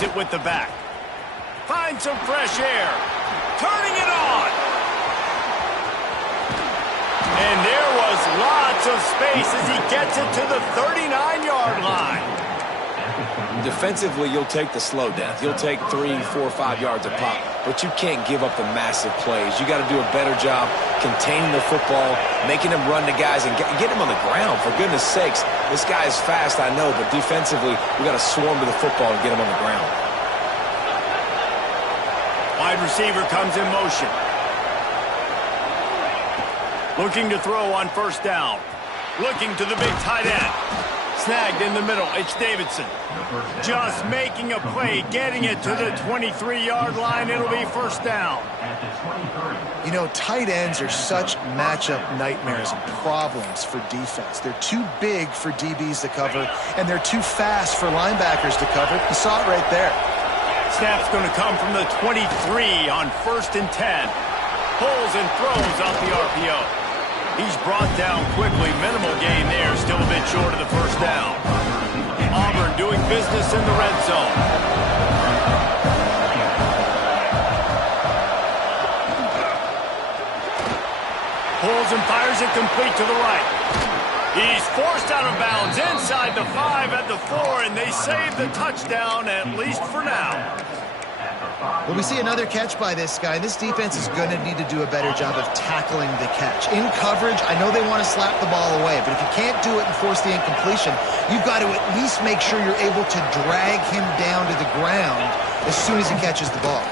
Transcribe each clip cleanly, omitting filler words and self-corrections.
throws it with the back. Finds some fresh air. Turning it on. And there was lots of space as he gets it to the 39-yard line. Defensively, you'll take the slow downs. You'll take 3, 4, 5 yards a pop, but you can't give up the massive plays. You got to do a better job containing the football, making him run to guys, and get him on the ground. For goodness sakes, this guy is fast, I know, but defensively, we got to swarm to the football and get him on the ground. Wide receiver comes in motion. Looking to throw on first down. Looking to the big tight end. Snagged in the middle. It's Davidson. Just making a play, getting it to the 23-yard line. It'll be first down. You know, tight ends are such matchup nightmares and problems for defense. They're too big for DBs to cover, and they're too fast for linebackers to cover. You saw it right there. Snap's going to come from the 23 on 1st and 10. Pulls and throws out the RPO. He's brought down quickly. Minimal gain there. Still a bit short of the first down. Auburn doing business in the red zone. Pulls and fires it complete to the right. He's forced out of bounds inside the 5 at the 4, and they save the touchdown, at least for now. Well, we see another catch by this guy. This defense is going to need to do a better job of tackling the catch. In coverage, I know they want to slap the ball away, but if you can't do it and force the incompletion, you've got to at least make sure you're able to drag him down to the ground as soon as he catches the ball.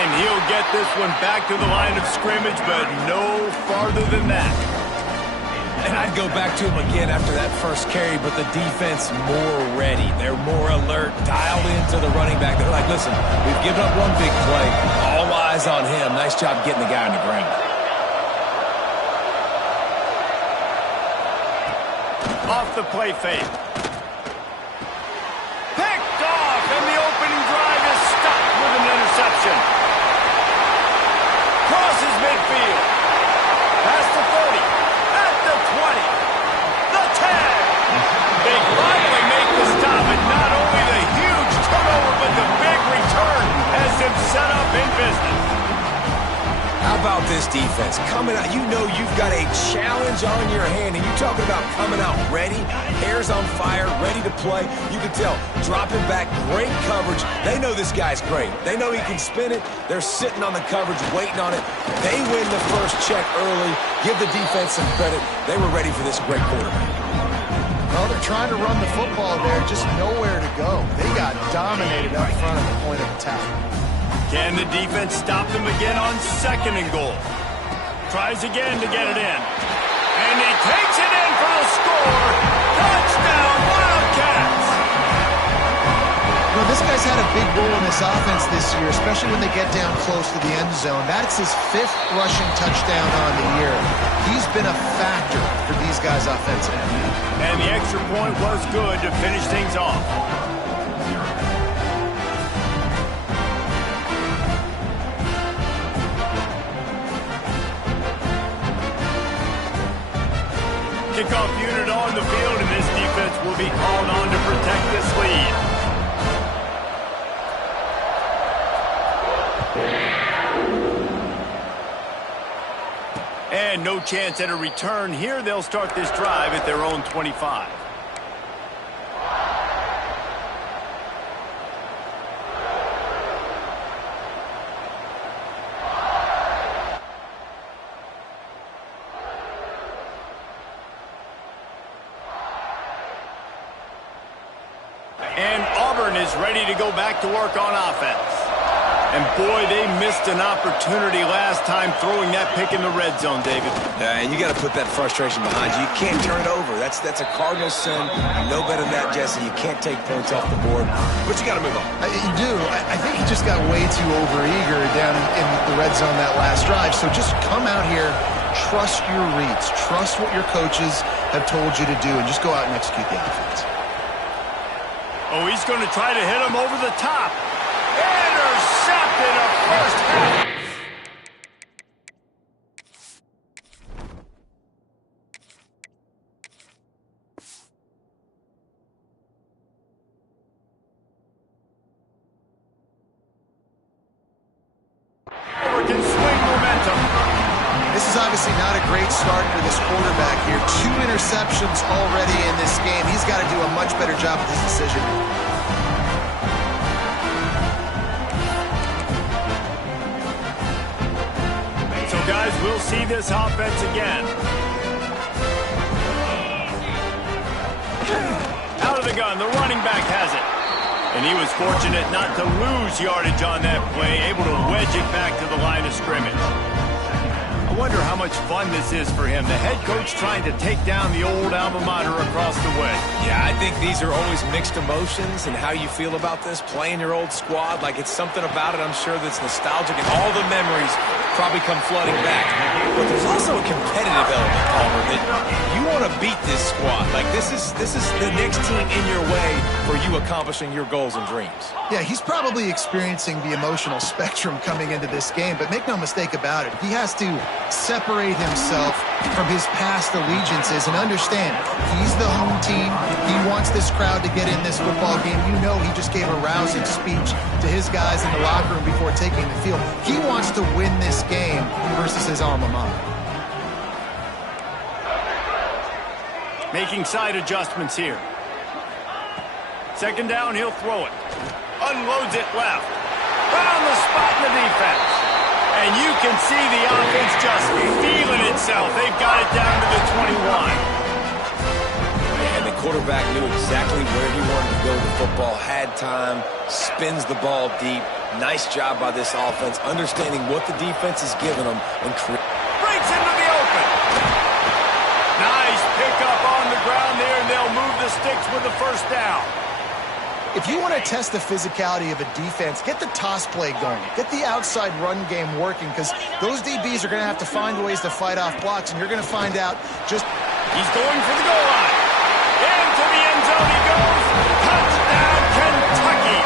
And he'll get this one back to the line of scrimmage, but no farther than that. And I'd go back to him again after that first carry, but the defense more ready. They're more alert, dialed into the running back. They're like, listen, we've given up one big play. All eyes on him. Nice job getting the guy on the ground. Off the play fake. Picked off, and the opening drive is stopped with an interception. Crosses midfield. Past the 40. The 20, the 10. They finally make the stop, and not only the huge turnover, but the big return has them set up in business. How about this defense? Coming out, you know you've got a challenge on your hand, and you're talking about coming out ready, hair's on fire, ready to play. You can tell, dropping back, great coverage. They know this guy's great. They know he can spin it. They're sitting on the coverage, waiting on it. They win the first check early. Give the defense some credit. They were ready for this great quarterback. Well, they're trying to run the football there, just nowhere to go. They got dominated up front at the point of attack. Can the defense stop them again on 2nd and goal? Tries again to get it in. And he takes it in for the score. Touchdown, Wildcats! Well, this guy's had a big role in this offense this year, especially when they get down close to the end zone. That's his 5th rushing touchdown on the year. He's been a factor for these guys offensively. And the extra point was good to finish things off. Kickoff unit on the field, and this defense will be called on to protect this lead. And no chance at a return here. They'll start this drive at their own 25. And Auburn is ready to go back to work on offense. And boy, they missed an opportunity last time throwing that pick in the red zone, David. And you got to put that frustration behind you. You can't turn it over. That's a cardinal sin. You know better than that, Jesse. You can't take points off the board. But you got to move on. You do. I think he just got way too overeager down in the red zone that last drive. So just come out here, trust your reads, trust what your coaches have told you to do, and just go out and execute the offense. Oh, he's going to try to hit him over the top. Intercepted a first half. This is obviously not a great start for this quarterback here. 2 interceptions already in this game. He's got to do a much better job with his decision. So, guys, we'll see this offense again. Out of the gun, the running back has it. And he was fortunate not to lose yardage on that play, able to wedge it back to the line of scrimmage. I wonder how much fun this is for him. The head coach trying to take down the old alma mater across the way. Yeah, I think these are always mixed emotions, and how you feel about this, playing your old squad. Like, it's something about it, I'm sure, that's nostalgic, and all the memories probably come flooding back. But there's also a competitive element, Palmer, that you want to beat this squad. Like, this is the next team in your way for you accomplishing your goals and dreams. Yeah, he's probably experiencing the emotional spectrum coming into this game, but make no mistake about it. He has to separate himself from his past allegiances and understand he's the home team. He wants this crowd to get in this football game. You know, he just gave a rousing speech to his guys in the locker room before taking the field. He wants to win this game versus his alma mater. Making side adjustments here. Second down, he'll throw it. Unloads it left. Found the spot in the defense. And you can see the offense just feeling itself. They've got it down to the 21. And the quarterback knew exactly where he wanted to go with the football, had time, spins the ball deep. Nice job by this offense, understanding what the defense is giving them. And breaks into the open. Nice pickup on the ground there, and they'll move the sticks with the first down. If you want to test the physicality of a defense, get the toss play going. Get the outside run game working, because those DBs are going to have to find ways to fight off blocks, and you're going to find out just... He's going for the goal line. Into the end zone he goes. Touchdown, Kentucky.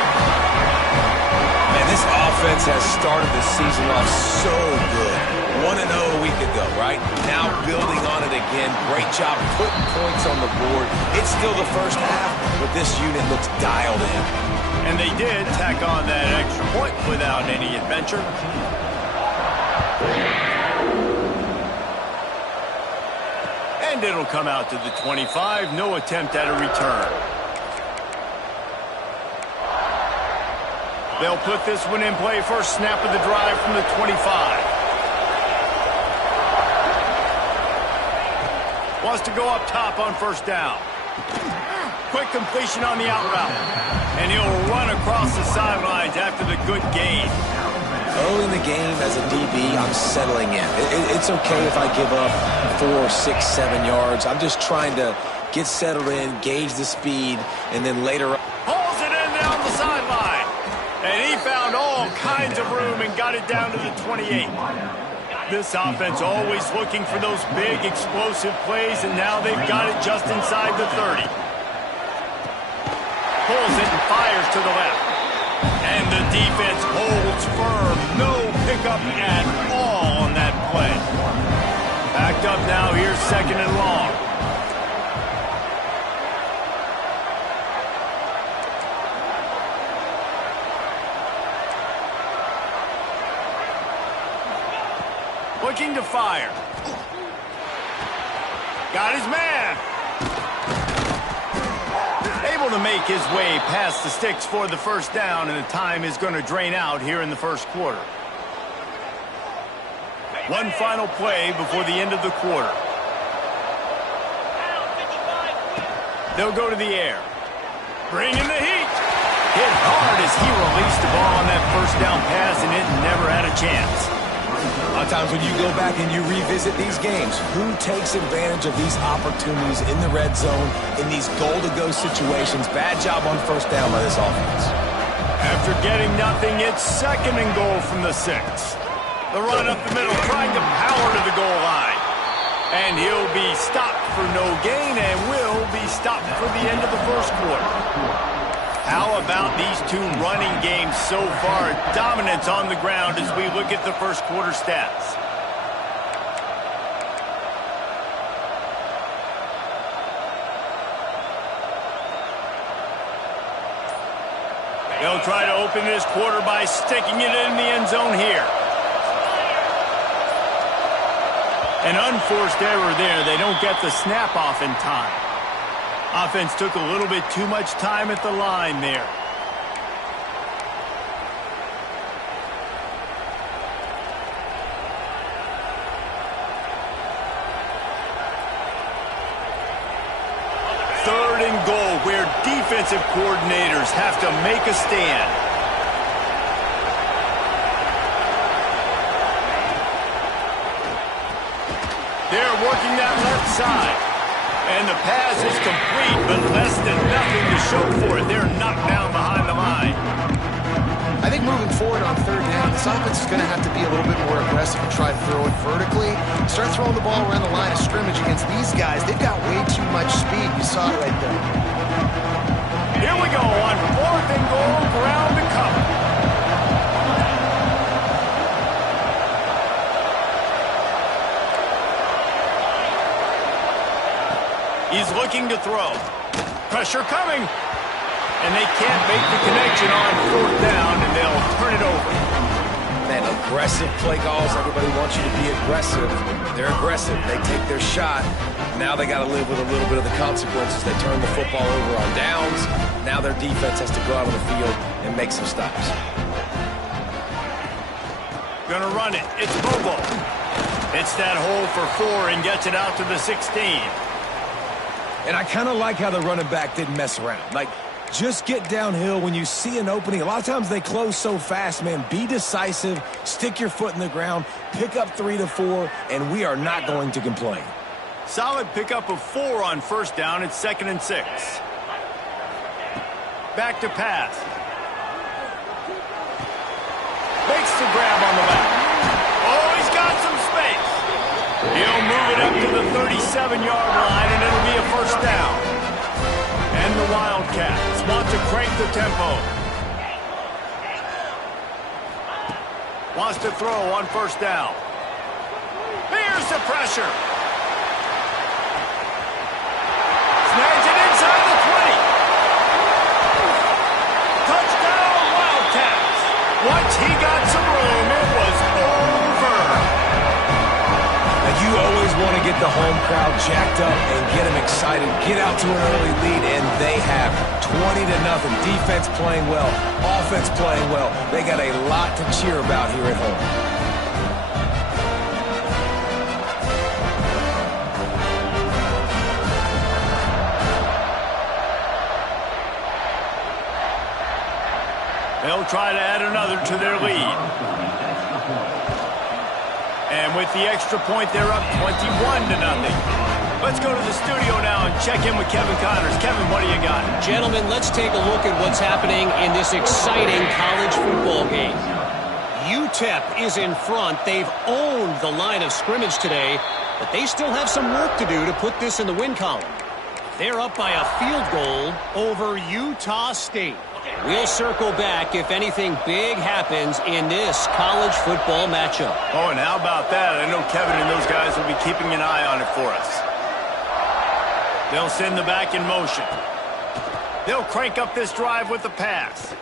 Man, this offense has started the season off so good. 1-0 a week ago, right? Now building on it again. Great job putting points on the board. It's still the first half, but this unit looks dialed in. And they did tack on that extra point without any adventure. And it'll come out to the 25. No attempt at a return. They'll put this one in play. First snap of the drive from the 25. Wants to go up top on first down. Quick completion on the out route. And he'll run across the sidelines after the good gain. Early in the game as a DB, I'm settling in. It's okay if I give up 4, 6, 7 yards. I'm just trying to get settled in, gauge the speed, and then later... Pulls it in down the sideline. And he found all kinds of room and got it down to the 28. This offense always looking for those big, explosive plays, and now they've got it just inside the 30. Pulls it and fires to the left. And the defense holds firm. No pickup at all on that play. Backed up now. Here's second and long. Looking to fire. Got his man. Able to make his way past the sticks for the first down, and the time is going to drain out here in the first quarter. One final play before the end of the quarter. They'll go to the air. Bring in the heat. Hit hard as he released the ball on that first down pass, and it never had a chance. A lot of times when you go back and you revisit these games, who takes advantage of these opportunities in the red zone, in these goal-to-go situations? Bad job on first down by this offense. After getting nothing, it's second and goal from the 6. The run up the middle, trying to power to the goal line. And he'll be stopped for no gain and will be stopped for the end of the first quarter. How about these two running games so far? Dominance on the ground as we look at the first quarter stats. They'll try to open this quarter by sticking it in the end zone here. An unforced error there. They don't get the snap off in time. Offense took a little bit too much time at the line there. Third and goal, where defensive coordinators have to make a stand. They're working that left side. And the pass is complete, but less than nothing to show for it. They're knocked down behind the line. I think moving forward on third down, this offense is going to have to be a little bit more aggressive and try to throw it vertically. Start throwing the ball around the line of scrimmage against these guys. They've got way too much speed. You saw it right there. Here we go on fourth and goal, ground to cover. He's looking to throw. Pressure coming. And they can't make the connection on fourth down, and they'll turn it over. Man, aggressive play calls. Everybody wants you to be aggressive. They're aggressive. They take their shot. Now they got to live with a little bit of the consequences. They turn the football over on downs. Now their defense has to go out on the field and make some stops. Gonna run it. It's Bobo. It's that hole for 4 and gets it out to the 16. And I kind of like how the running back didn't mess around. Like, just get downhill when you see an opening. A lot of times they close so fast, man. Be decisive, stick your foot in the ground, pick up 3 to 4, and we are not going to complain. Solid pickup of 4 on first down. It's 2nd and 6. Back to pass. Makes the grab on the left. Oh, he's got some space. He'll move it up to the 37-yard line, and it'll be a first down. And the Wildcats want to crank the tempo. Wants to throw on first down. Here's the pressure. Snags it inside the 20. Touchdown, Wildcats. Once he got some room, it was over. You always want to get the home crowd jacked up and get them excited, get out to an early lead, and they have 20-0. Defense playing well, offense playing well. They got a lot to cheer about here at home. They'll try to add another to their lead. And with the extra point, they're up 21-0. Let's go to the studio now and check in with Kevin Connors. Kevin, what do you got? Gentlemen, let's take a look at what's happening in this exciting college football game. UTEP is in front. They've owned the line of scrimmage today, but they still have some work to do to put this in the win column. They're up by a field goal over Utah State. We'll circle back if anything big happens in this college football matchup. Oh, and how about that? I know Kevin and those guys will be keeping an eye on it for us. They'll send the back in motion. They'll crank up this drive with the pass.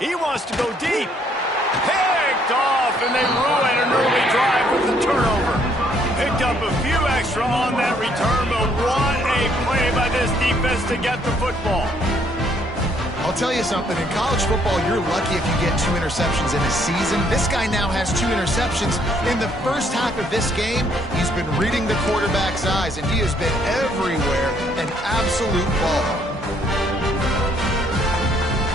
He wants to go deep. Picked off, and they ruin an early drive with the turnover. Picked up a few extra on that return, but what a play by this defense to get the football. I'll tell you something, in college football, you're lucky if you get 2 interceptions in a season. This guy now has 2 interceptions. In the first half of this game, he's been reading the quarterback's eyes, and he has been everywhere, an absolute ball.